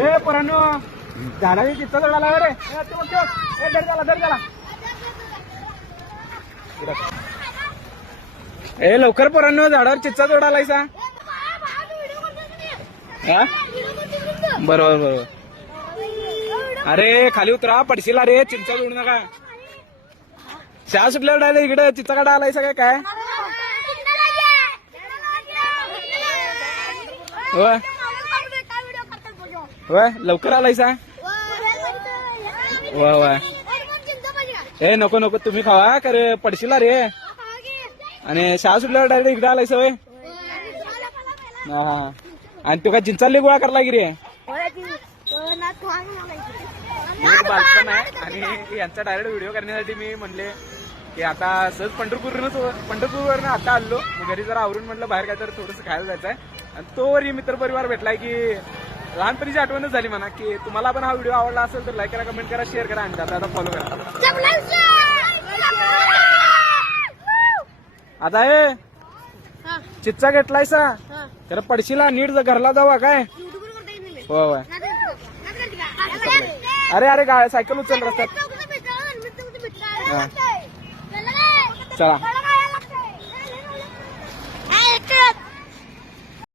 ए पोरांनो झाडाची चित्त चढाला रे दर झाला ए लवकर पोरांनो झाडावर चिच्चा चढालायसा हा बरोबर बरोबर अरे खाली उतरा पडशीला रे चिंचा जोडू नका चहा सुटल्यावर डायरेक्ट इकडे चित्ता काढा आलायसा काय होय होय लवकर आलायसा वा वा ए नको नको तुम्ही खावा करे पडशीला रे आणि चहा सुटल्यावर डायरेक्ट इकडे आलायसा होय हा आणि तू काय चिंचाली गोळा करला की रे बालपण आहे आणि यांचा डायरेक्ट व्हिडिओ करण्यासाठी मी म्हणले की आता सहज पंढरपूरवरनं आता आलो घरी जरा आवरून म्हटलं बाहेर काय तर थोडंसं खायला जायचं आहे आणि तोवरही मित्रपरिवार भेटलाय की लहानपणीची आठवणच झाली म्हणा की तुम्हाला पण हा व्हिडिओ आवडला असेल तर लाईक करा कमेंट करा शेअर करा आणि आता फॉलो करा आता हे चिच्चा घेतलायसा तर पडशीला नीट घरला जावा काय हो अरे अरे सायकल उचल रस्त्यात चला